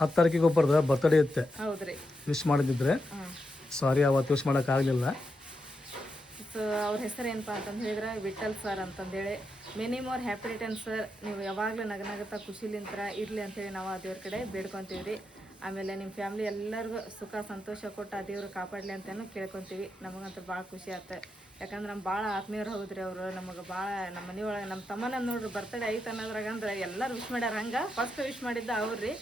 10 ತಾರೀಕಿಗೆ ಒಬ್ಬರದ ಬರ್ತ್ಡೇ ಇತ್ತೆ. ಹೌದ್ರಿ. ವಿಶ್ ಮಾಡಿದ್ರೆ ಸಾರಿ ಅವತ್ತು ವಿಶ್ ಮಾಡೋಕ್ಕಾಗಲಿಲ್ಲ. ಸೊ ಅವ್ರ ಹೆಸರು ಏನಪ್ಪ ಅಂತಂದು ಹೇಳಿದ್ರೆ ವಿಠಲ್ ಸರ್ ಅಂತಂದೇಳಿ. Many more happy returns sir. ನೀವು ಯಾವಾಗಲೂ ನಗನಗತ್ತ ಖುಷಿಲಿಂತ್ರ ಇರಲಿ ಅಂತೇಳಿ ನಾವು ಆ ದೇವ್ರ ಕಡೆ ಬೇಡ್ಕೊತೀವಿ ರೀ. ಆಮೇಲೆ ನಿಮ್ಮ ಫ್ಯಾಮ್ಲಿ ಎಲ್ಲರಿಗೂ ಸುಖ ಸಂತೋಷ ಕೊಟ್ಟು ಆ ದೇವ್ರು ಕಾಪಾಡಲಿ ಅಂತಲೂ ಕೇಳ್ಕೊತೀವಿ. ನಮಗಂತೂ ಭಾಳ ಖುಷಿ ಆಯ್ತು. ಯಾಕಂದ್ರೆ ನಮ್ಮ ಭಾಳ ಆತ್ಮೀಯರು ಹೌದ್ರಿ ಅವರು. ನಮಗೆ ಭಾಳ ನಮ್ಮ ಮನೆಯೊಳಗೆ ನಮ್ಮ ತಮ್ಮನ ನೋಡ್ರಿ ಬರ್ತಡೇ ಐತೆ ಅನ್ನೋದ್ರಾಗ ಅಂದ್ರೆ ಎಲ್ಲರೂ ವಿಶ್ ಮಾಡ್ಯಾರ. ಹಂಗೆ ಫಸ್ಟ್ ವಿಶ್ ಮಾಡಿದ್ದ ಅವ್ರಿ.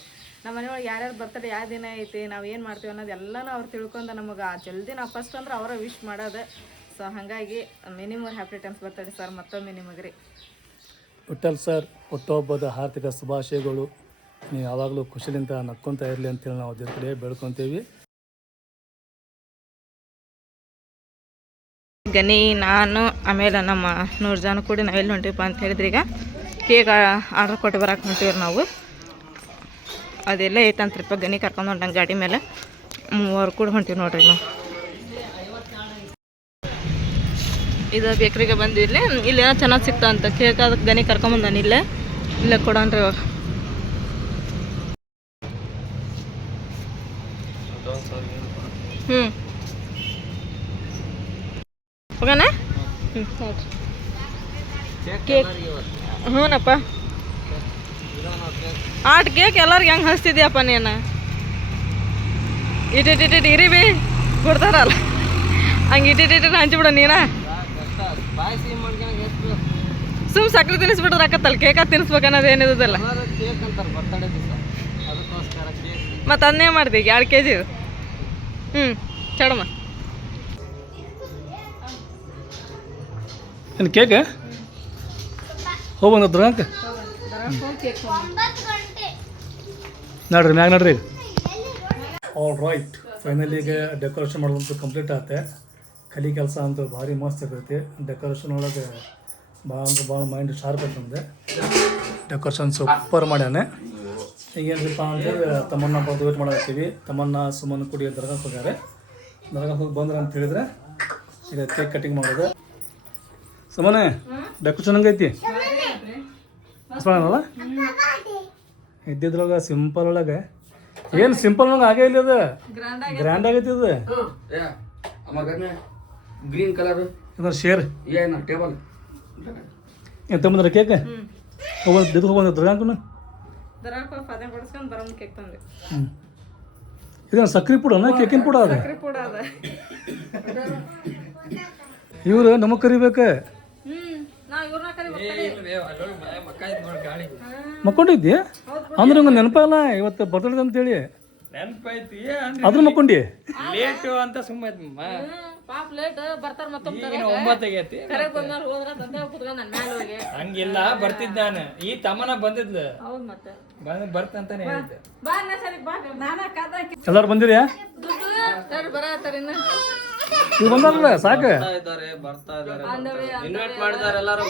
ನಮ್ಮ ಮನೆಯೊಳಗೆ ಯಾರ್ಯಾರು ಬರ್ತಡೇ ಯಾವ ದಿನ ಐತಿ, ನಾವು ಏನು ಮಾಡ್ತೀವಿ ಅನ್ನೋದು ಎಲ್ಲನೂ ಅವ್ರು ತಿಳ್ಕೊಂಡು ನಮಗೆ ಜಲ್ದಿ ನಾವು ಫಸ್ಟ್ ಅಂದ್ರೆ ಅವರ ವಿಶ್ ಮಾಡೋದು. ಸೊ ಹಾಗಾಗಿ many more happy returns birthday sir ಮತ್ತೊಮ್ಮೆ ನಿಮಗೆ ರೀ. ವಿಠಲ್ ಸರ್ ಹುಟ್ಟುಹಬ್ಬದ ಹಾರ್ದಿಕ ಶುಭಾಶಯಗಳು. ನೀವು ಯಾವಾಗಲೂ ಖುಷಿಲಿಂದ ನಕ್ಕೊತಾ ಇರಲಿ ಅಂತೇಳಿ ನಾವು ದೇವ್ರ ಕಡೆ ಬೇಡ್ಕೊತೀವಿ. ಗನಿ ನಾನು ಆಮೇಲೆ ನಮ್ಮ 100 ಜನ ಕೂಡಿ ನಾವು ಎಲ್ಲಿ ಹೊಂಟಿವಪ್ಪ ಅಂತ ಹೇಳಿದ್ರೆ ಈಗ ಕೇಕ್ ಆರ್ಡ್ರ್ ಕೊಟ್ಟು ಬರಕ್ಕೆ ಹೊಂಟಿವ್ರಿ ನಾವು. ಅದೆಲ್ಲ ಐತಂತ್ರಿಪ್ಪ. ಗನಿ ಕರ್ಕೊಂಡು ಹೊಂಟಂಗೆ ಗಾಡಿ ಮೇಲೆ 3 ಕೂಡ ಹೊಂಟಿವಿ ನೋಡ್ರಿ ನಾವು. ಇದು ಬೇಕ್ರಿಗೆ ಬಂದಿಲ್ಲಿ. ಇಲ್ಲೇನೋ ಚೆನ್ನಾಗಿ ಸಿಗ್ತಾ ಅಂತ ಕೇಕ್. ಅದಕ್ಕೆ ಗನಿ ಕರ್ಕೊಂಬಂದಾನ ಇಲ್ಲೇ ಕೊಡೋಣ್ರಿ ಇವಾಗ. ಹೋಗೋಣ. ಕೇಕ್ ಹ್ಞೂನಪ್ಪ. ಕೇಕ್ ಎಲ್ಲರಿಗೆ ಹೆಂಗೆ ಹಚ್ತಿದ್ಯಪ್ಪ ನೀನು? ಇಟ್ಟಿಟ್ಟು ಇರಿ ಬಿ ಕೊಡ್ತಾರಲ್ಲ ಹಂಗೆ ಇಟ್ಟಿಟ್ಟು ಹಂಚಿಬಿಡು ನೀನ. ಸುಮ್ ಸಕ್ಕರೆ ತಿನ್ನಿಸ್ಬಿಟ್ರೆ ಆಕತ್ತಲ್ಲ. ಕೇಕ ತಿನ್ನಿಸ್ಬೇಕು ಅನ್ನೋದು ಏನಿದಲ್ಲ. ಮತ್ತು ಅದನ್ನೇ ಮಾಡ್ದೆ 2 kg. ಚಡಮ್ಮ ಏನು ಕೇಕ್ ಹೋಗ್ಬಂದ್ರ ಅಂಕ ನೋಡ್ರಿ ಮ್ಯಾಗ ನೋಡ್ರಿ. ಆಲ್ ರೈಟ್, ಫೈನಲಿ ಈಗ ಡೆಕೋರೇಷನ್ ಮಾಡೋದಂತೂ ಕಂಪ್ಲೀಟ್ ಆಗುತ್ತೆ. ಕಲಿ ಕೆಲಸ ಅಂತೂ ಭಾರಿ ಮಸ್ತ್ ಇರ್ತೈತಿ. ಡೆಕೋರೇಷನ್ ಒಳಗೆ ಭಾಳ ಮೈಂಡ್ ಶಾರ್ಪ್ ಐತಂದೆ. ಡೆಕೋರೇಷನ್ ಸೂಪರ್ ಮಾಡ್ಯಾನೆ. ಈಗೇನಪ್ಪ ಅಂತೇಳಿ ತಮ್ಮನ್ನ ಬಂದು ವೇಟ್ ಮಾಡತ್ತೀವಿ. ತಮ್ಮನ್ನ ಸುಮ್ಮನೆ ಕುಡಿ ದರ್ಗಾಕ್ಕೆ ಹೋಗ್ಯಾರೆ. ದರ್ಗಾಕ್ಕೆ ಹೋಗಿ ಬಂದ್ರೆ ಅಂತ ಹೇಳಿದ್ರೆ ಈಗ ಕೇಕ್ ಕಟಿಂಗ್ ಮಾಡೋದು. ಸುಮ್ಮನೆ ಡೆಕೋರೇಷನ್ ಹಂಗೈತಿ ಅಲ್ಲ ಇದ್ದಿದ್ರೊಳಗೆ ಸಿಂಪಲ್ ಒಳಗೆ ಏನು ಸಿಂಪಲ್ ಒಳಗೆ ಆಗೇ ಇಲ್ಲ. ಅದು ಗ್ರ್ಯಾಂಡ್ ಆಗೈತಿ. ಇದು ಗ್ರೀನ್ ಕಲರ್ ಇದ್ರ ಶೇರ್ ಏನು ಟೇಬಲ್ ಏನು ತಗೊಂಡ್ರೆ ಕೇಕ್ ಹೋಗ್ಬಂದು ದರ್ಗಾಕ್ಕೂ ಇದೇನು ಸಕ್ರೆ ಪುಡನ ಕೇಕಿನ ಪುಡ ಅದ. ಇವ್ರು ನಮಗೆ ಕರಿಬೇಕು. ಮಕ್ಕೊಂಡಿದ್ದಿ ಅಂದ್ರೆ ನಂಗೆ ನೆನಪಲ್ಲ ಇವತ್ತು ಬರ್ತಡೇ ಅಂತೇಳಿ. ನೆನಪೈತಿ ಅದ್ರ ಮಕ್ಕೊಂಡಿ ಲೇಟು ಅಂತ ಸುಮ್ಮನೆ ಹಂಗಿಲ್ಲ. ಬರ್ತಿದ್ದ ನಾನು ಈ ತಮ್ಮನ ಬಂದಿದ್ಲು ಬರ್ತಂತಾನೆ ಹೇಳಿದ್ದೆ. ಎಲ್ಲಾರು ಬಂದಿದ್ಯಾ? ನೀವು ಬಂದಾರಲ್ಲ ಸಾಕು. ಬರ್ತಾ ಇದಾರೆ ಇನ್ವೈಟ್ ಮಾಡಿದಾರೆ ಎಲ್ಲಾರು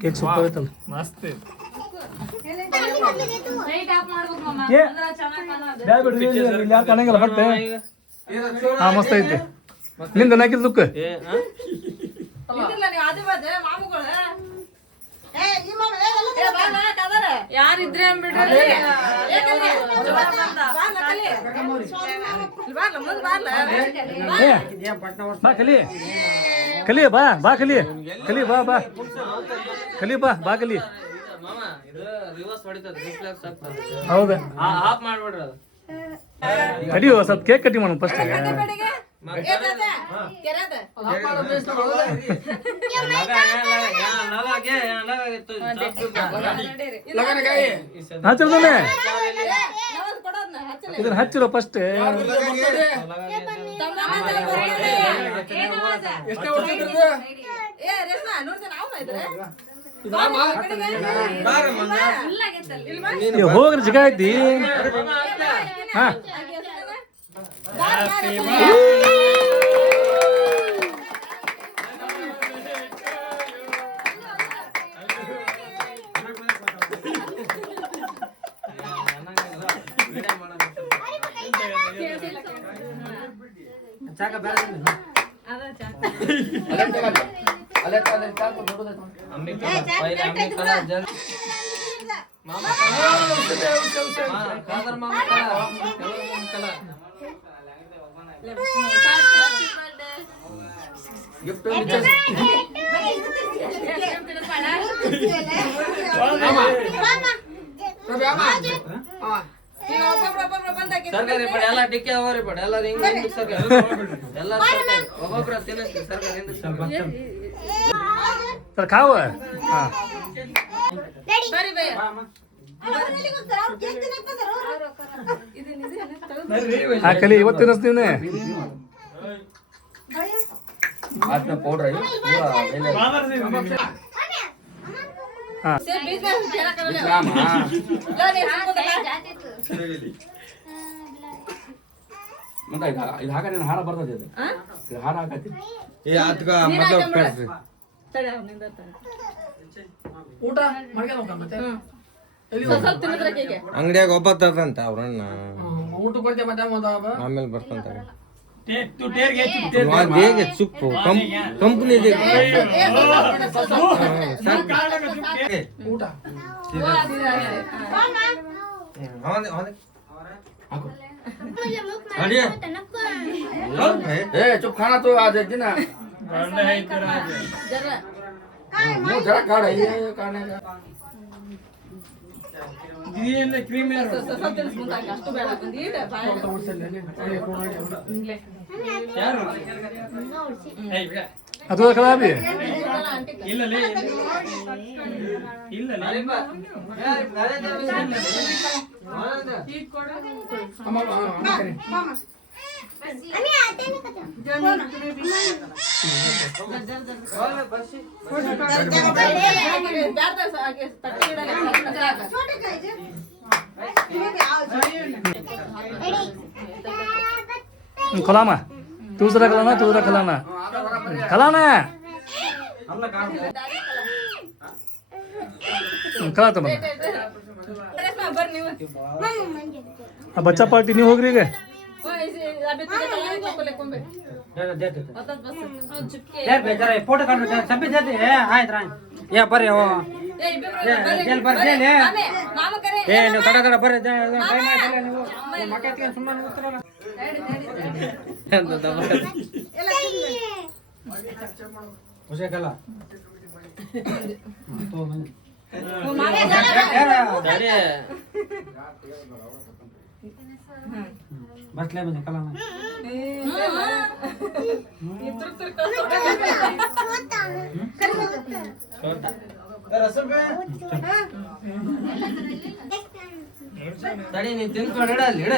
ಕೇಕ್ ಸೂಪರ್ ಐತಲ್ಲ, ಮಸ್ತ್ ಕಾಣಂಗಿಲ್ಲ ಬಟ್ಟೆ. ಹಾ ಮಸ್ತ್ ಐತಿ. ನಿಂದ ನಾಕಿದ ದುಃಖ ಯಾರಿದ್ರೆ ಬಾ ಕಲಿ ಕಲಿ ಬಾ ಬಾ ಕಲಿ ಕಲಿ ಬಾ ಬಾ ಕಲಿ ಬಾ ಬಾ ಕಲಿ. ಹೌದಾ ಕಡಿಯೋ ಸ್ವಲ್ಪ ಕೇಕ್ ಕಟ್ಟಿ ಮಾಡೋಣ ಫಸ್ಟ್. ಹಾ ಚಲ್ದಾನೆ ಇದನ್ನ ಹಚ್ಚಿರೋ ಫಸ್ಟ್. ಹೋಗ್ರಿ ಜಿಗ ಐತಿ. ಹಾ ಸರ್ಕಾರಿ ಪಡ ಎಲ್ಲ ಟಿಕ್ಕೆ ಅವರಿ ಪಡ ಎಲ್ಲ ಹಿಂಗ್ ಸರ್ಕಾರ ಎಲ್ಲ ಸರ್ಕಾರಿ ಒಬ್ಬೊಬ್ರ ತಿನ್ನಿಸ್ತೀವಿ ಸರ್ಕಾರಿ ಸರ್ ಕಾವ. ಹಾ ಕಲಿ ಇವತ್ತು ತಿನ್ನಿಸ್ತೀವಿ. ಪೌಡ್ರ್ ಹಾ ಮತ್ತೆ ಇದು ಹಾಕ ನೀನು ಹಾರ ಬರ್ತದೆ. ಇದು ಹಾರ ಹಾಕತಿ ಊಟ ಮಾಡ್ಕೊಂಡು ಮತ್ತೆ ಅಂಗಡಿಯಾಗ ಒಬ್ಬತ್ತಂತ ಅವ್ರಣ್ಣ ಊಟ ಕೊಡ್ತೇವೆ ಮತ್ತೆ ಆಮೇಲೆ ಬರ್ತಂತ ಹೇಗೆ ಚುಪ್ಪು ಕಂಪ್ನಿ ಊಟ चुप खाना तो आज एक दिन जरा काढ़ है ये काढ़ने का ಕ್ರೀಮ್ ಯಾರು ಅದು ಕಲಾಬಿ ಇಲ್ಲ खलामा दूसरा खलाना खलाना खला तो बच्चा पार्टी नहीं होगी गे फोटो या ಬರ್ರಿ ಜಲ್ ಬರ್ರಿ ನೀವು ತಡ ತಡ ಬರ್ರಿ ನೀವು ಮಕ್ಕ ಸುಮ್ಮನೆ ಕೂತ್ರಲ್ಲ ಹುಷಾಕಲ್ಲ बसले म्हणजे कला ತಡಿ ನೀನು ತಿನ್ಕೊಂಡು ಇಡ ಅಲ್ಲಿ ಇಡ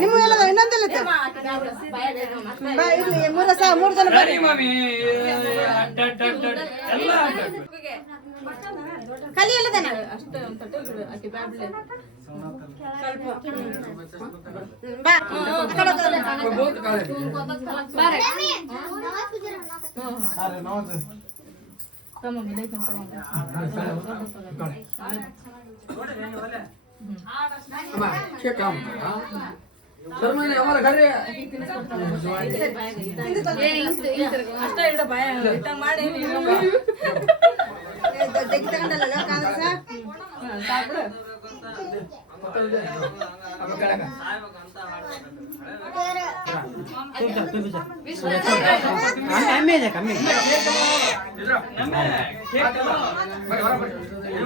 ನಿಮ್ಗೆಲ್ಲ ಇನ್ನೊಂದೆಲ್ಲ ಮೂರು ಜನ ಕಲಿ ಎಲ್ಲದನ ಅಷ್ಟೇ ಒಂದು ತಟ್ಟೆ ಆಕೆ ಬ್ಯಾಬ್ಲೆ हमारा घर ಅಷ್ಟೇ ಇಡ ಬಾಯ ಊಟ ಮಾಡಿ ತೆಗಿ ತಗೊಂಡಲ್ಲ ಕಾಂಗ್ರೆಸ್ ಸಾಕು ಕಮ್ಮಿ ಇದೆ ಕಮ್ಮಿ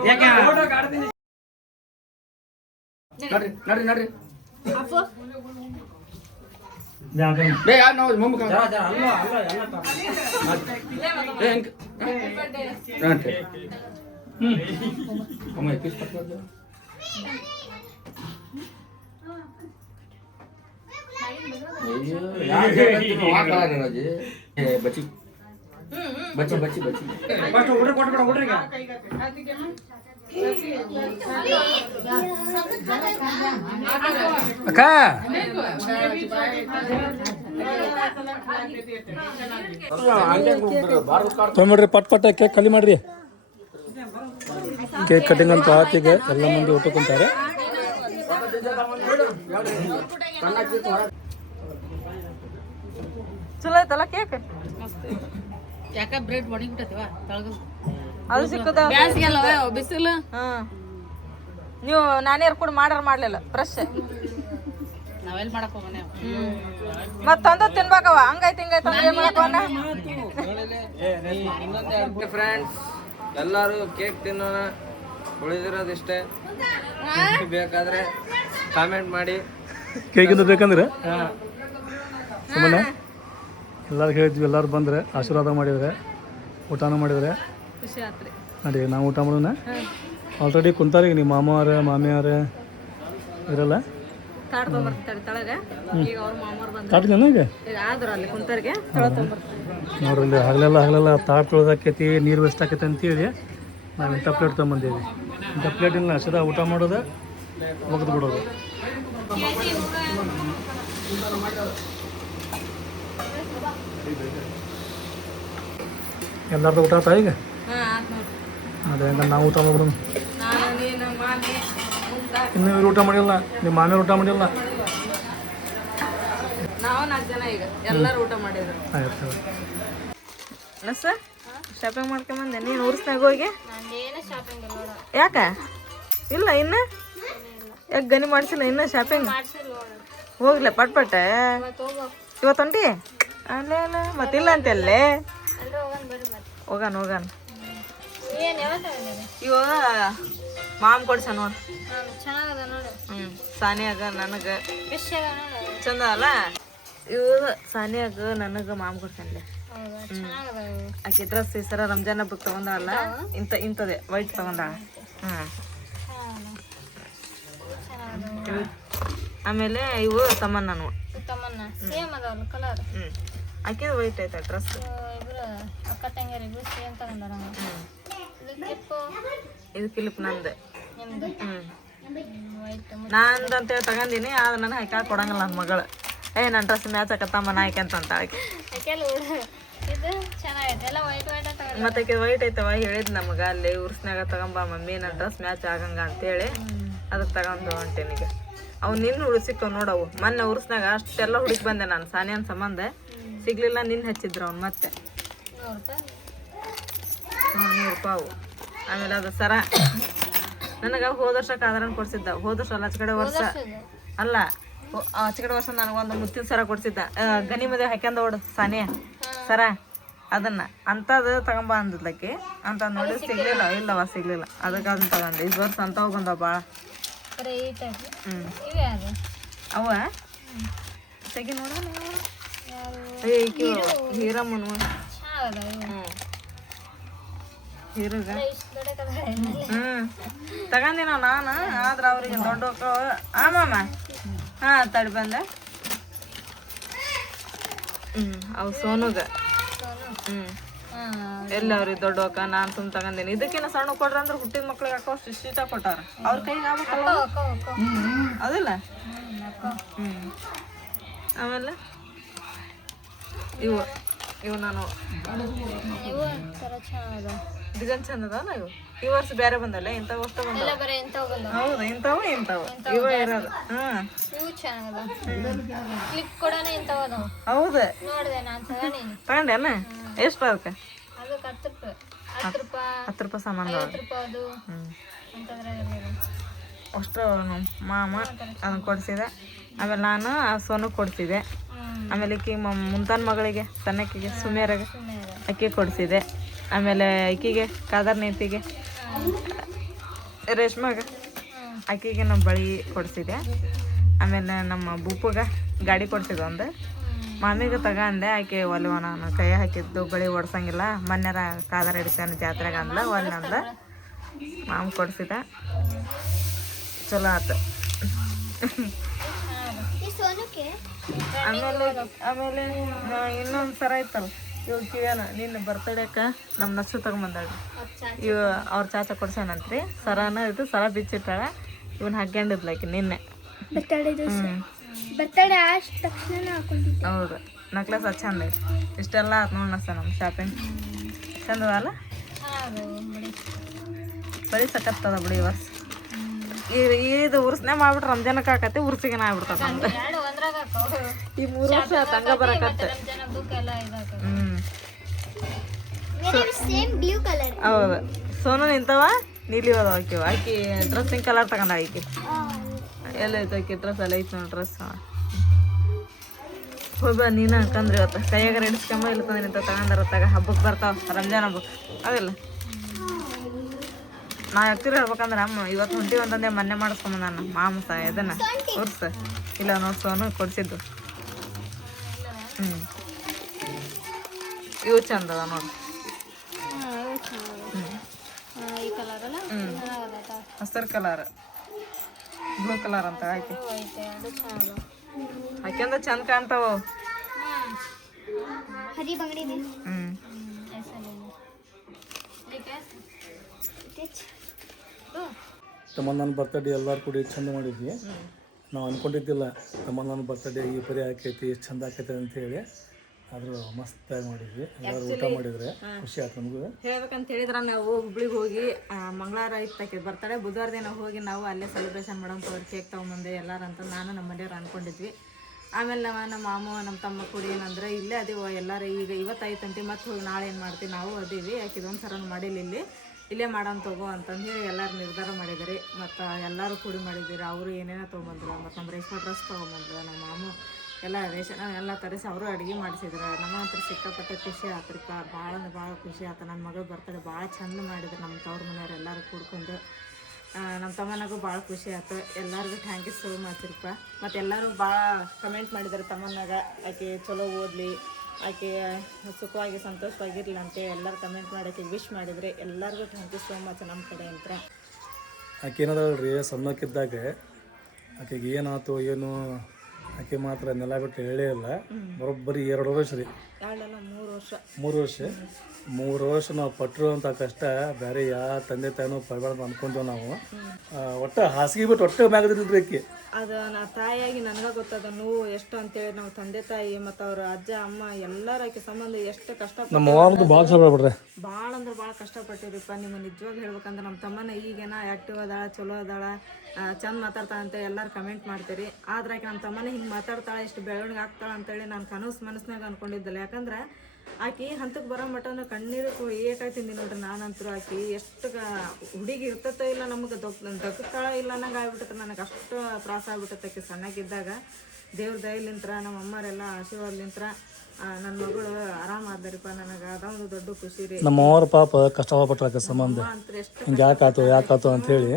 ಯಾಕೆ ನಡ್ರಿ ನಡ್ರಿ ನಡ್ರಿ ಬೇ ಯಾರು ನಾವು ಮೊಮ್ಮಕ್ಕ ಅಲ್ಲ ಅಲ್ಲ ಎಲ್ಲ ಅಮ್ಮ ಪೀಸ್ ಕೊಟ್ಟು ಅಯ್ಯೋ ಯಾಕೆ ಬಚ್ಚಿ ಬಚ್ಚಿ ಬಚ್ಚಿ ಬಚ್ಚಿ ಫಸ್ಟ್ ಹುಡ್ರಿ ಕೊಟ್ಬಿಡ ಹುಡ್ರಿಗೆ ಅಕ್ಕ ತೊಗೊಂಬಿಡ್ರಿ ಪಟ್ ಪಟ್ಟ ಕೇಕ್ ಖಾಲಿ ಮಾಡ್ರಿ ಕೇಕ್ ಕಟಿಂಗ್ ಅಂತ ಆತಿಗೆ ಎಲ್ಲ ಮಂದಿ ಊಟ ಕುಂತಾರೆ ಚಲೋ ಐತಲ್ಲ ಕೇಕ್ ಯಾಕ ಬ್ರೆಡ್ ಒಣಗಿಬಿಟ್ಟೈತಿವ ತಳಗ ಅದು ಸಿಕ್ಕದ ಬಿಸಿಲು ನೀವು ನಾನೇ ಕೂಡ ಮಾಡ್ಲಿಲ್ಲ ಫ್ರೆಶ್ ನಾವೆಲ್ಲಿ ಮಾಡಕ್ ಹೋಗೋಣ ಮತ್ತ ತಂದ ತಿನ್ಬೇಕವ ಹಂಗೈತಿ ಹಿಂಗೈತಿ ಅಂದ್ರೆ ಏನ್ ಮಾಡಕವನ ಫ್ರೆಂಡ್ಸ್ ಎಲ್ಲರೂ ಕೇಕ್ ತಿನ್ನೋಣ ಉಳಿದಿರೋದಿಷ್ಟೇ ಬೇಕಾದ್ರೆ ಕಾಮೆಂಟ್ ಮಾಡಿ ಕೇಕಿಂದ ಬೇಕಂದ್ರೆ ಸುಮ್ಮನೆ ಎಲ್ಲರೂ ಹೇಳಿದ್ವಿ ಎಲ್ಲರೂ ಬಂದರೆ ಆಶೀರ್ವಾದ ಮಾಡಿದರೆ ಊಟನೂ ಮಾಡಿದರೆ ಖುಷಿ ಆತ್ರಿ ನಡಿ ನಾವು ಊಟ ಮಾಡೋಣ ಆಲ್ರೆಡಿ ಕುಂತಾರೆ ಈಗ ನಿಮ್ಮ ಮಾಮವ್ರ ಮಾಮಿಯವ್ರ ಇರಲ್ಲ ತಾಟ್ ತೊಗೊಂಬರ್ತಾರೆ ತಳಗ ಈಗ ಅವ್ರ ಮಾಮವ್ರು ಬಂದ ತಾಟಿದೇನ ಈಗ ಈಗ ಆದ್ರ ಅಲ್ಲಿ ಕುಂತಾರಿಗೆ ತಳ ತೊಗೊಂಬರ್ತಾರೆ ನೋಡ್ರಿ ಇಲ್ಲಿ ಹಗಲೆಲ್ಲ ತಾಟ್ ತೊಳೆದಾಕೈತಿ ನೀರು ವೇಸ್ಟ್ ಆಕೈತಿ ಅಂತೇಳಿ ನಾವು ಇಂಥ ಪ್ಲೇಟ್ ತೊಗೊಂಬಂದೀವಿ ಇಂಥ ಪ್ಲೇಟ್ ಇಲ್ಲ ಸದಾ ಊಟ ಮಾಡೋದು ಒಗ್ದು ಬಿಡೋದು ಎಲ್ಲರದ್ದು ಊಟ ಆತ ಈಗ ಅದೇ ಹಂಗ ನಾವು ಊಟ ಮಾಡ್ಬಿಡೋಣ ನಾನು ನೀನು ಮಾಮಿ ಇನ್ನು ಇವ್ರು ಊಟ ಮಾಡಿಲ್ಲ ನಿಮ್ಮ ಮಾಮಿಯವ್ರು ಊಟ ಮಾಡಿಲ್ಲ ನಾವು 4 ಜನ ಈಗ ಎಲ್ಲರೂ ಊಟ ಮಾಡಿದ್ರು ಆಯ್ತು ನಸ ಶಾಪಿಂಗ್ ಮಾಡ್ಕೊಂಬಂದೆ ನೀನು ಊರ್ಸ್ನಾಗ ಹೋಗಿ ಯಾಕ ಇಲ್ಲ ಇನ್ನ ಯಾಕೆ ಗನಿ ಮಾಡಿಸಿಲ್ಲ ಇನ್ನ ಶಾಪಿಂಗ್ ಹೋಗ್ಲೆ ಪಟ್ ಇವತ್ತು ಹೊಂಟಿ ಅಲ್ಲೇ ಅಲ್ಲ ಮತ್ತಿಲ್ಲ ಅಂತೆಲ್ಲೇ ಹೋಗಣ ಇವಾಗ ಮಾಮ್ ಕೊಡ್ಸ ನೋಡು ಸಾನಿಯಾಗ ನನಗೆ ಚಂದ ಅಲ್ಲ ಇವು ಸಾನಿಯಾಗ ನನಗೆ ಮಾಮ್ ಕೊಡ್ಸನ್ಲೆ ಆಕೆ ಡ್ರೆಸ್ ಈ ಸರ ರಂಜಾನ್ ಹಬ್ಬಕ್ಕೆ ತಗೊಂಡಲ್ಲ ಇಂಥದೇ ವೈಟ್ ತಗೊಂಡಾಳ ಆಮೇಲೆ ಇವು ತಮ್ಮನ್ನ ನೋಡು ಆಕೆ ವೈಟ್ ಐತೆ ಡ್ರೆಸ್ ಇದು ಕ್ಲಿಪ್ ನಂದು ನಂದಂತೇಳಿ ತಗೊಂಡಿನಿ ಆದ್ರೆ ನನಗೆ ಹಾಕಿ ಕೊಡಂಗಿಲ್ಲ ನನ್ನ ಮಗಳು ನನ್ನ ಡ್ರೆಸ್ ಮ್ಯಾಚ್ ಹಾಕತ್ತಮ್ಮ ನಾ ಹಾಕ್ಯಂತ ಆಕೆ ಮತ್ತೆ ಆಕೆ ವೈಟ್ ಐತವ ಹೇಳಿದ್ ನಮ್ಗೆ ಅಲ್ಲಿ ಉರ್ಸ್ನಾಗ ತಗೊಂಬ ಮಮ್ಮಿ ನನ್ನ ಡ್ರೆಸ್ ಮ್ಯಾಚ್ ಆಗಂಗ ಅಂತೇಳಿ ಅದಕ್ಕೆ ತಗೊಂಡು ಹೊಂಟೇನೀಗ ಅವು ನಿನ್ನ ಹುಡುಸಿಕ್ಕವ್ ನೋಡವು ಮೊನ್ನೆ ಉರ್ಸ್ನಾಗ ಅಷ್ಟೆಲ್ಲ ಹುಡುಕಿ ಬಂದೆ ನಾನು ಸಾನಿಯನ್ ಸಂಬಂಧ ಸಿಗ್ಲಿಲ್ಲ ನಿನ್ನ ಹಚ್ಚಿದ್ರು ಅವ್ನು ಮತ್ತೆ 100 ರೂಪಾಯಿ ಆಮೇಲೆ ಅದು ಸರ ನನಗೆ ಹೋದ ವರ್ಷಕ್ಕೆ ಆಧಾರನ ಕೊಡ್ಸಿದ್ದ ಹೋದ ವರ್ಷ ಅಲ್ಲ ಆಚೆ ಕಡೆ ವರ್ಷ ಅಲ್ಲ ಆಚೆ ಕಡೆ ವರ್ಷ ನನಗೊಂದು ಮುತ್ತಿನ ಸರ ಕೊಡ್ಸಿದ್ದ ಗನಿ ಮದುವೆ ಹಾಕ್ಯಂದ ಓಡು ಸಾನಿಯ ಸರ ಅದನ್ನ ಅಂಥದ್ದು ತಗೊಂಬ ಅಂದ್ಲಕ್ಕೆ ಅಂತ ನೋಡಿ ಸಿಗ್ಲಿಲ್ಲ ಇಲ್ಲವ ಸಿಗ್ಲಿಲ್ಲ ಅದಕ್ಕೆ ಅದನ್ನ ತಗೊಂಡೆ ಈ ವರ್ಷ ಅಂಥವು ಬಂದವ ಭಾಳ ಅವ ತೆಗಿ ನೋಡ ಹೀರಮ್ಮನು ಹೀರೋಗ ತಗೊಂಡಿನ ನಾನು ಆದ್ರೆ ಅವ್ರಿಗೆ ದೊಡ್ಡ ಆಮಾಮ ತಡಿ ಬಂದೆ ಅವು ಸೋನುಗ ಎಲ್ಲ ಅವ್ರಿಗೆ ದೊಡ್ಡವಕ್ಕ ನಾನು ತುಂಬ ತಗೊಂಡೇನಿ ಇದಕ್ಕಿನ್ನ ಸಣ್ಣ ಕೊಡ್ರಿ ಅಂದ್ರೆ ಹುಟ್ಟಿದ ಮಕ್ಳಿಗೆ ಹಾಕೋ ಶೀತ ಕೊಟ್ಟಾರ ಅವ್ರ ಕೈಗೆ ಆಗ್ಬೇಕಲ್ಲ ಅದಿಲ್ಲ ಆಮೇಲೆ ಇವು ನಾನು ಡಿಸೈನ್ ಚಂದ ಅದಾವ ಇವು ಈ ವರ್ಷ ಬೇರೆ ಬಂದಲ್ಲ ಇಂಥ ವರ್ಷ ಬಂದ ಹೌದು ಇಂಥವು ಇವ ಇರೋದು ಹೌದು ತಗೊಂಡೇನ ಎಷ್ಟು ಅದಕ್ಕೆ 10 ರೂಪಾಯಿ ಸಾಮಾನು ಅಷ್ಟು ಮಾಮ ಅದನ್ನ ಕೊಡಿಸಿದ ಆಮೇಲೆ ನಾನು ಆ ಸೋನು ಕೊಡ್ಸಿದೆ. ಆಮೇಲೆ ಈಕಿ ಮುಂತಾನ ಮಗಳಿಗೆ ಸಣ್ಣಕ್ಕಿಗೆ ಸುಮೇರಾಗ ಅಕ್ಕಿ ಕೊಡಿಸಿದೆ. ಆಮೇಲೆ ಈಕಿಗೆ ಕಾದರ್ ನೇತಿಗೆ ರೇಷ್ಮಾಗ ಆಕಿಗೆ ನಮ್ಮ ಬಳಿ ಕೊಡಿಸಿದೆ. ಆಮೇಲೆ ನಮ್ಮ ಬುಪ್ಪಗೆ ಗಾಡಿ ಕೊಡ್ಸಿದ್ವು ಒಂದು. ಮಾಮಿಗೆ ತಗಂದೆ, ಆಕೆ ಒಲ್ವ ನಾನು ಕೈ ಹಾಕಿದ್ದು ಬಳಿ ಓಡ್ಸಂಗಿಲ್ಲ, ಮೊನ್ನೆರ ಕಾದರ್ ಹಿಡಿಸ್ಯಾನ ಜಾತ್ರೆಗೆ ಅಂದ್ಲ, ಒಲ್ಲೆ ಅಂದ. ಮಾಮ ಕೊಡ್ಸಿದ, ಚಲೋ ಆತು. ಆಮೇಲೆ ಇನ್ನೊಂದು ಸರ ಇತ್ತಲ್ಲ, ಇವ್ ಕಿವಿಯನ ನಿನ್ನ ಬರ್ತಡೇಕ ನಮ್ಮ ನಸು ತಗೊಂಬಂದಾಳ. ಇವ ಅವ್ರ ಚಾಚಾ ಕೊಡ್ಸ್ಯಾನಂತ್ರಿ ಸರಾನ. ಇದು ಸರ ಬಿಚ್ಚಿಟ್ಟಾಳ, ಇವನ್ ಹಾಕ್ಕೊಂಡಿದ್ಲ ಆಕಿ ನಿನ್ನೆ. ಹೌದು, ನಕ್ಲೆಸ್ ಅದು ಚಂದ ಐತಿ. ಇಷ್ಟೆಲ್ಲ ಆತು ನೋಡಿ ನಸ ನಮ್ಮ ಶಾಪಿಂಗ್ ಚಂದ ಅಲ್ಲ, ಬರೀ ಸಖತ್ತದ ಬಿಡಿ ಈ ವರ್ಷ. ಇದು ಉರ್ಸ್ನೇ ಮಾಡ್ಬಿಟ್ರೆ ರಂಜಾನಕ್ಕೆ ಆಕತಿ, ಉರ್ಸಿಗೆನ ಆಗ್ಬಿಡ್ತದ ಅಂತ. ಈ 3 ವರ್ಷ ತಂಗ ಬರಕತ್ತೆ. ಹೌದು, ಸೋನು ನಿಂತವ ನೀಲಿ ಹೋದ ಆಕಿವ. ಆಕಿ ಡ್ರೆಸ್ಸಿಂಗ್ ಕಲರ್ ತಗೊಂಡ ಆಕಿ. ಎಲ್ಲ ಐತೆ ಆಕಿ ಡ್ರೆಸ್, ಎಲ್ಲ ಐತೆ ನೋಡಿ ಡ್ರೆಸ್. ಹೋಗ್ಬ ನೀನು ಅನ್ಕಂದ್ರಿ ಇವತ್ತು ಕೈಯಾಗ ಹಿಡಿಸ್ಕೊಂಬ, ಇಲ್ಲ ತಂದ್ರೆ ಇಂಥ ತಗೊಂಡಾರ ಹಬ್ಬಕ್ಕೆ ಬರ್ತಾವ, ರಂಜಾನ್ ಹಬ್ಬಕ್ಕೆ ಅದಿಲ್ಲ. ನಾ ಆ್ಯಕ್ಚುಲಿ ಹೇಳ್ಬೇಕಂದ್ರೆ ಅಮ್ಮ ಇವತ್ತು ಹೊಂಟಿವಿ ಅಂತಂದೆ ಮೊನ್ನೆ ಮಾಡಿಸ್ಕೊಂಬ ನಾನು ಮಾಂಸ ಇದನ್ನು ಉರ್ಸ. ಇಲ್ಲ ನೋಡಿ ಸೋನು ಕೊಡಿಸಿದ್ದು. ಇವು ಚಂದ ಅದ ನೋಡಿ. ಹಸಿರು ಕಲರ್, ಬ್ಲೂ ಕಲರ್ ಅಂತ ಆಯ್ತು. ಯಾಕೆಂದ್ರೆ ಚಂದ ಕಾಣ್ತಾವ. ತಮ್ಮಣ್ಣನ ಬರ್ತಡೇ ಎಲ್ಲರೂ ಕೂಡಿ ಚಂದ ಮಾಡಿದ್ವಿ. ನಾವು ಅಂದ್ಕೊಂಡಿದ್ದಿಲ್ಲ ತಮ್ಮಣ್ಣನ ಬರ್ತಡೇ ಈ ಪರಿ ಆಕೈತಿ, ಎಷ್ಟು ಚಂದ ಆಕೈತೆ ಅಂತೇಳಿ. ಆದರೂ ಮಸ್ತಾಗಿ ಮಾಡಿದ್ವಿ. ಎಲ್ಲರೂ ಊಟ ಮಾಡಿದ್ರೆ ಖುಷಿ ಆಯ್ತು ನಮಗೂ. ಹೇಳ್ಬೇಕಂತ ಹೇಳಿದ್ರೆ ನಾವು ಹುಬ್ಳಿಗೆ ಹೋಗಿ ಮಂಗಳವಾರ ಇತ್ತು ಬರ್ತಡೇ, ಬುಧವಾರ ದಿನ ಹೋಗಿ ನಾವು ಅಲ್ಲೇ ಸೆಲೆಬ್ರೇಷನ್ ಮಾಡೋಂಥವ್ರು ಕೇಕ್ ತೊಗೊಂಬಂದೆ ಎಲ್ಲರೂ ಅಂತ ನಾನು ನಮ್ಮ ಮನೆಯವ್ರು ಅಂದ್ಕೊಂಡಿದ್ವಿ. ಆಮೇಲೆ ನಮ್ಮ ಮಾಮ ನಮ್ಮ ತಮ್ಮ ಕೂಡಿ ಏನಂದ್ರೆ ಇಲ್ಲೇ ಅದೇವ ಎಲ್ಲರೂ ಈಗ ಇವತ್ತೈತಂತೆ, ಮತ್ತೆ ಹೋಗಿ ನಾಳೆ ಏನು ಮಾಡ್ತೀವಿ ನಾವು ಅದೀವಿ, ಯಾಕಿದೊಂದು ಸರ ಮಾಡಿಲ್ಲ ಇಲ್ಲೇ ಮಾಡೋಣ ತಗೋ ಅಂತಂದು ಹೇಳಿ ಎಲ್ಲರೂ ನಿರ್ಧಾರ ಮಾಡಿದ್ರಿ. ಮತ್ತು ಎಲ್ಲರೂ ಕೂಡಿ ಮಾಡಿದ್ದೀರಿ. ಅವರು ಏನೇನೋ ತೊಗೊಂಬಂದ್ರು, ಮತ್ತು ನಮ್ಮ ರೇಷ್ಮೆ ಡ್ರೆಸ್ ತೊಗೊಂಬಂದ್ರು. ನಮ್ಮ ಮಾಮ ಎಲ್ಲ ರೇಷನ್ ಎಲ್ಲ ತರಿಸಿ ಅವರು ಅಡುಗೆ ಮಾಡಿಸಿದ್ರು. ನಮ್ಮ ಹತ್ರ ಸಿಕ್ಕಾಪಟ್ಟೆ ಖುಷಿ ಆತ್ರಿಪ್ಪ, ಭಾಳ ಅಂದ್ರೆ ಭಾಳ ಖುಷಿ ಆಯ್ತು. ನನ್ನ ಮಗಳು ಬರ್ತಡೇ ಭಾಳ ಚಂದ ಮಾಡಿದ್ರು ನಮ್ಮ ತವ್ರ ಮನೆಯವ್ರು ಎಲ್ಲರೂ ಕೂಡ್ಕೊಂಡು. ನಮ್ಮ ತಮ್ಮನಾಗೂ ಭಾಳ ಖುಷಿ ಆಯ್ತು. ಎಲ್ಲರಿಗೂ ಥ್ಯಾಂಕ್ ಯು ಸೋ ಮಚ್ ರೀಪ್ಪ. ಮತ್ತು ಎಲ್ಲರೂ ಭಾಳ ಕಮೆಂಟ್ ಮಾಡಿದ್ದಾರೆ ತಮ್ಮನಾಗ, ಆಕೆ ಚಲೋ ಓದಲಿ, ಆಕೆ ಸುಖವಾಗಿ ಸಂತೋಷವಾಗಿರಲಿ ಅಂತೇಳಿ ಎಲ್ಲರೂ ಕಮೆಂಟ್ ಮಾಡಿ ಆಕೆ ವಿಶ್ ಮಾಡಿದರೆ ಎಲ್ಲರಿಗೂ ಥ್ಯಾಂಕ್ ಯು ಸೋ ಮಚ್ ನಮ್ಮ ಕಡೆ ಅಂತ. ಆಕೆ ಏನದಲ್ರಿ ಸಣ್ಣಕ್ಕಿದ್ದಾಗ ಆಕೆಗೆ ಏನಾಯ್ತು ಏನು ಆಕೆ ಮಾತ್ರ ನೆಲ ಬಿಟ್ಟು ಹೇಳೇ ಇಲ್ಲ. ಬರೋಬ್ಬರಿ 2 ವರ್ಷ ರೀ, 3 ವರ್ಷ ನಾವು ಪಟ್ಟಿರುವಂಥ ಕಷ್ಟ ಬೇರೆ ಯಾವ ತಂದೆ ತಾಯಿನೂ ಪಡಬಾರ್ದು ಅಂದ್ಕೊಂಡ್ವಿ ನಾವು. ಒಟ್ಟು ಹಾಸಿಗೆ ಬಿಟ್ಟು ಒಟ್ಟೆ ಮ್ಯಾಗದಿಲ್ರಿ ಆಕೆ. ಅದು ನಾ ತಾಯಿಯಾಗಿ ನನಗೆ ಗೊತ್ತದ ನೋವು ಎಷ್ಟು ಅಂತೇಳಿ. ನಾವು ತಂದೆ ತಾಯಿ ಮತ್ತು ಅವ್ರ ಅಜ್ಜ ಅಮ್ಮ ಎಲ್ಲರ ಆಕೆ ಸಂಬಂಧ ಎಷ್ಟು ಕಷ್ಟಪಟ್ಟು ಭಾಳ ಅಂದ್ರೆ ಭಾಳ ಕಷ್ಟಪಟ್ಟಿರಿಪ್ಪ. ನಿಮಗೆ ನಿಜವಾಗಿ ಹೇಳ್ಬೇಕಂದ್ರೆ ನಮ್ಮ ತಮ್ಮನ ಈಗೇನ ಆ್ಯಕ್ಟಿವ್ ಅದಾಳ, ಚಲೋ ಅದಾಳ, ಚಂದ ಮಾತಾಡ್ತಾಳೆ ಅಂತ ಎಲ್ಲರೂ ಕಮೆಂಟ್ ಮಾಡ್ತೀರಿ. ಆದ್ರೆ ಆಕೆ ನಮ್ಮ ತಮ್ಮನ ಹಿಂಗೆ ಮಾತಾಡ್ತಾಳೆ, ಎಷ್ಟು ಬೆಳವಣಿಗೆ ಆಗ್ತಾಳೆ ಅಂತೇಳಿ ನಾನು ಮನಸ್ನಾಗ ಅಂದ್ಕೊಂಡಿದ್ದಿಲ್ಲ. ಯಾಕಂದ್ರೆ ಆಕೆ ಹಂತಕ್ಕೆ ಬರೋ ಮಟ್ಟನ ಕಣ್ಣೀರು ಏಟಾಯ್ತಿಂದಿ ನೋಡ್ರಿ. ನಾನಂತರೂ ಆಕೆ ಎಷ್ಟು ಹುಡುಗಿ ಇರ್ತತೋ ಇಲ್ಲ, ನಮಗೆ ದಕ್ಕತ್ತಾಳ ಇಲ್ಲ ಅನ್ನಂಗೆ ಆಗ್ಬಿಟ್ಟೈತೆ. ನನಗೆ ಅಷ್ಟು ತ್ರಾಸ ಆಗ್ಬಿಟ್ಟೈತೆ ಆಕೆ ಸಣ್ಣಕ್ಕಿದ್ದಾಗ. ದೇವ್ರ ದಯಲಿಂತ್ರ ನಮ್ಮ ಅಮ್ಮರೆಲ್ಲ ಆಶೀರ್ವಾದಲಿಂತ್ರ ನನ್ನ ಮಗಳು ಆರಾಮಾದರಿಪ್ಪ. ನನಗೆ ಅದೊಂದು ದೊಡ್ಡ ಖುಷಿ ರೀ. ನಮ್ಮವ್ರ ಪಾಪ ಕಷ್ಟಪಟ್ಟಾಕ ಸಂಬಂಧ ಹಿಂಗೆ ಯಾಕಾತು ಅಂತೇಳಿ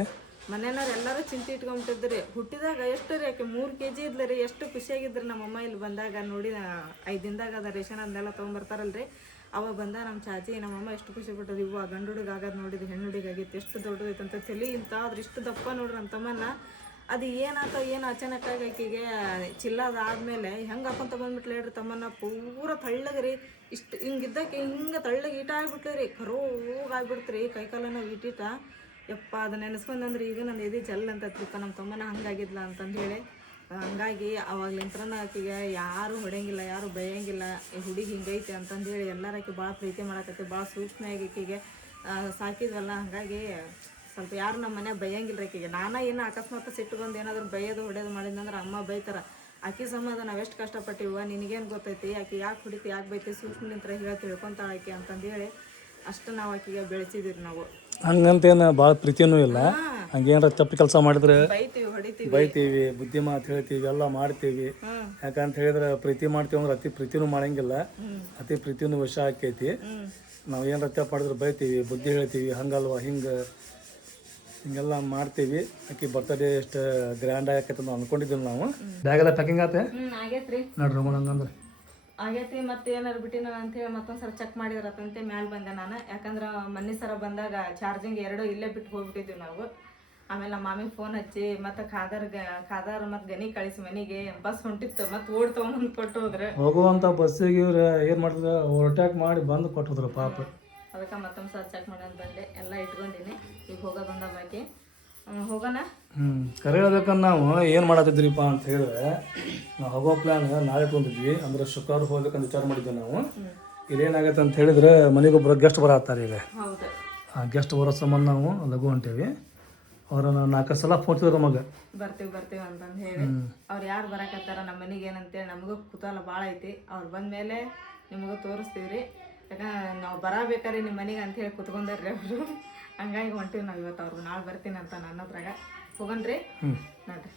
ಮನೆಯವ್ರು ಎಲ್ಲರೂ ಚಿಂತೆ ಇಟ್ಕೊಂಡ್ಬಿಟ್ಟಿದ್ರಿ. ಹುಟ್ಟಿದಾಗ ಎಷ್ಟು ರೀ ಆಕೆ 3 kg ಇದ್ಲು ರೀ. ಎಷ್ಟು ಖುಷಿಯಾಗಿದ್ರಿ ನಮ್ಮಮ್ಮ ಇಲ್ಲಿ ಬಂದಾಗ. ನೋಡಿ 5 ದಿನದಾಗ ಅದ ರೇಷನ್ ಅದನ್ನೆಲ್ಲ ತೊಗೊಂಬರ್ತಾರಲ್ರಿ, ಅವಾಗ ಬಂದ ನಮ್ಮ ಚಾಚಿ ನಮ್ಮಮ್ಮ ಎಷ್ಟು ಖುಷಿ ಪಟ್ಟದು. ಇವು ಗಂಡು ಹುಡುಗ ಆಗೋದು ನೋಡಿದ್ವಿ, ಹೆಣ್ಣು ಹುಡುಗ ಆಗಿತ್ತು, ಎಷ್ಟು ದೊಡ್ಡದೈತೆ ಅಂತ ತಲೆ ಇಂತ ಆದ್ರೆ ಇಷ್ಟು ದಪ್ಪ ನೋಡ್ರಿ ನಮ್ಮ ತಮ್ಮನ್ನ. ಅದು ಏನಾಯ್ತು ಏನು ಅಚಾನಕ್ಕಾಗಿ ಆಕೆಗೆ ಚಿಲ್ಲದಾದ್ಮೇಲೆ ಹೆಂಗೆ ಹಾಕೊಂತ ಬಂದ್ಬಿಟ್ಲು ಹೇಳ್ರಿ ತಮ್ಮನ್ನ. ಪೂರ ತಳ್ಳಗ್ರಿ, ಇಷ್ಟು ಹಿಂಗಿದ್ದಕ್ಕೆ ಹಿಂಗೆ ತಳ್ಳಗೆ ಈಟ ಆಗ್ಬಿಟ್ಲು ರೀ. ಕರೋಗಾಗ್ಬಿಡ್ತ್ರಿ ಕೈಕಾಲನ ಈಟೀಟ. ಯಪ್ಪ ಅದನ್ನ ನೆನೆಸ್ಕೊಂಡ್ರೆ ಈಗ ನನ್ನ ಎದೆ ಜಲ್ ಅಂತ ತಿಪ್ಪ ನಮ್ಮ ತಮ್ಮನ ಹಂಗಾಗಿದ್ಲ ಅಂತಂದು ಹೇಳಿ. ಹಂಗಾಗಿ ಅವಾಗ್ಲಿಂತ್ರನ ಆಕೆಗೆ ಯಾರು ಹೊಡೆಯಂಗಿಲ್ಲ, ಯಾರು ಬೈಯಂಗಿಲ್ಲ. ಈ ಹುಡುಗಿ ಹಿಂಗೈತೆ ಅಂತಂದು ಹೇಳಿ ಎಲ್ಲರೂ ಆಕೆ ಭಾಳ ಪ್ರೀತಿ ಮಾಡಕತ್ತೆ. ಭಾಳ ಸೂಕ್ಷ್ಮವಾಗಿ ಆಕೆಗೆ ಸಾಕಿದ್ವಲ್ಲ, ಹಾಗಾಗಿ ಸ್ವಲ್ಪ ಯಾರು ನಮ್ಮ ಮನೆ ಬೈಯಂಗಿಲ್ಲ ಆಕೆಗೆ. ನಾನು ಏನು ಅಕಸ್ಮಾತ್ ಸಿಟ್ಟುಗೊಂಡು ಏನಾದರೂ ಬೈಯೋದು ಹೊಡೆಯೋದು ಮಾಡಿದಂದ್ರೆ ಅಮ್ಮ ಬೈತಾರೆ. ಆಕೆ ಸಂಬಂಧ ನಾವು ಎಷ್ಟು ಕಷ್ಟಪಟ್ಟಿವ ನಿನಗೇನು ಗೊತ್ತೈತಿ, ಆಕೆ ಯಾಕೆ ಹೊಡಿತಿ ಯಾಕೆ ಬೈತಿ ಸೂಕ್ಷ್ಮಲಿಂತ್ರ ಹೇಳಿ ತಿಳ್ಕೊತಾಳೆ ಆಕೆ ಅಂತಂದೇಳಿ ಅಷ್ಟು ನಾವು ಆಕೆಗೆ ಬೆಳೆಸಿದಿರಿ ನಾವು. ಹಂಗಂತೇನು ಭಾಳ ಪ್ರೀತಿನೂ ಇಲ್ಲ. ಹಂಗೇನಾರ ತಪ್ಪು ಕೆಲಸ ಮಾಡಿದ್ರೆ ಬೈತೀವಿ ಹೊಡಿತೀವಿ. ಬೈತೀವಿ, ಬುದ್ಧಿ ಮಾತು ಹೇಳ್ತೀವಿ, ಎಲ್ಲ ಮಾಡ್ತೀವಿ. ಯಾಕಂತ ಹೇಳಿದ್ರೆ ಪ್ರೀತಿ ಮಾಡ್ತೀವಿ ಅಂದ್ರೆ ಅತಿ ಪ್ರೀತಿನೂ ಮಾಡಂಗಿಲ್ಲ, ಅತಿ ಪ್ರೀತಿನೂ ವಿಷ ಆಕೈತಿ. ನಾವು ಏನಾರ ತಪ್ಪು ಮಾಡಿದ್ರೆ ಬೈತೀವಿ, ಬುದ್ಧಿ ಹೇಳ್ತೀವಿ, ಹಂಗಲ್ವ ಹಿಂಗೆಲ್ಲ ಮಾಡ್ತೀವಿ. ಆಕಿ ಬರ್ತಡೇ ಎಷ್ಟು ಗ್ರ್ಯಾಂಡ್ ಆಕೈತೆ ಅಂತ ಅಂದ್ಕೊಂಡಿದ್ದೀವಿ ನಾವು. ಬ್ಯಾಗೆಲ್ಲ ಪ್ಯಾಕಿಂಗ್ ಆತೆ ಆಗೈತ್ರಿ ನೋಡ್ರಿ ಹೋಗೋಣ ಹಂಗಂದ್ರೆ. ಆಗೈತಿ. ಮತ್ತೆ ಏನಾರು ಬಿಟ್ಟಿನ ಅಂತೇಳಿ ಮತ್ತೊಂದ್ಸಲ ಚೆಕ್ ಮಾಡಿದ್ರತ್ತಂತೆ ಮ್ಯಾಲೆ ಬಂದೆ ನಾನು. ಯಾಕಂದ್ರೆ ಮೊನ್ನೆ ಸರ ಬಂದಾಗ ಚಾರ್ಜಿಂಗ್ 2 ಇಲ್ಲೇ ಬಿಟ್ಟು ಹೋಗ್ಬಿಟ್ಟಿದ್ವಿ ನಾವು. ಆಮೇಲೆ ನಮ್ಮ ಮಾಮಿಗೆ ಫೋನ್ ಹಚ್ಚಿ ಮತ್ತು ಖಾದರ್ ಮತ್ತು ಗನಿ ಕಳಿಸಿ ಮನೆಗೆ ಬಸ್ ಹೊಂಟಿತ್ತು, ಮತ್ತು ಓಡ್ ತೊಗೊಂಡು ಕೊಟ್ಟು ಹೋದ್ರೆ ಹೋಗುವಂಥ ಬಸ್ಸಿಗೆ ಇವ್ರು ಏನು ಮಾಡಿದ್ರು, ಓವರ್ಟೇಕ್ ಮಾಡಿ ಬಂದು ಕೊಟ್ಟಿದ್ರು ಪಾಪ. ಅದಕ್ಕೆ ಮತ್ತೊಂದು ಸಲ ಚೆಕ್ ಮಾಡೋದು ಬಂದೆ. ಎಲ್ಲ ಇಟ್ಕೊಂಡಿನಿ, ಈಗ ಹೋಗೋದೊಂದ ಬಾಕಿ. ಹೋಗೋಣ. ಕರೆ ಹೇಳ್ಬೇಕಂದ್ರೆ ನಾವು ಏನು ಮಾಡತ್ತಿದ್ರಿಪ್ಪ ಅಂತ ಹೇಳಿದ್ರೆ, ನಾವು ಹೋಗೋ ಪ್ಲ್ಯಾನ್ ನಾಳೆ ಇಟ್ಕೊಂಡಿದ್ವಿ. ಅಂದ್ರೆ ಶುಕ್ರವಾರ ಹೋಗ್ಬೇಕಂತ ವಿಚಾರ ಮಾಡಿದ್ವಿ ನಾವು. ಇಲ್ಲೇನಾಗತ್ತೆ ಅಂತ ಹೇಳಿದ್ರೆ ಮನೆಗೊಬ್ಬರು ಗೆಸ್ಟ್ ಬರತ್ತಾರೆ. ಈಗ ಹೌದು, ಆ ಗೆಸ್ಟ್ ಬರೋ ಸಂಬಂಧ ನಾವು ಲಘು ಹೊಂಟೇವಿ. ಅವ್ರನ್ನ 4 ಸಲ ಫೋನ್ ಹಚ್ಚಿದ್ರು ನಮಗೆ, ಬರ್ತೀವಿ ಅಂತಂದು ಹೇಳಿ. ಅವ್ರು ಯಾರು ಬರಾಕತ್ತಾರ ನಮ್ಮ ಮನೆಗೆ ಏನಂತೇಳಿ ನಮಗೂ ಕುತೂಹಲ ಭಾಳ ಐತಿ. ಅವ್ರು ಬಂದಮೇಲೆ ನಿಮಗೂ ತೋರಿಸ್ತೀವಿ ರೀ. ಯಾಕಂದ್ರೆ ನಾವು ಬರಬೇಕಾರೆ ನಿಮ್ಮ ಮನೆಗೆ ಅಂತೇಳಿ ಕುತ್ಕೊಂಡಾರ್ರಿ ಅವರು. ಹಂಗಾಗಿ ಹೊಂಟೀವಿ ನಾವು ಇವತ್ತು. ಅವ್ರಿಗೆ ನಾಳೆ ಬರ್ತೀನಿ ಅಂತ ನನ್ನ ಹತ್ರಾಗ ಹೋಗಣ್ರಿ ನೋಡ್ರಿ.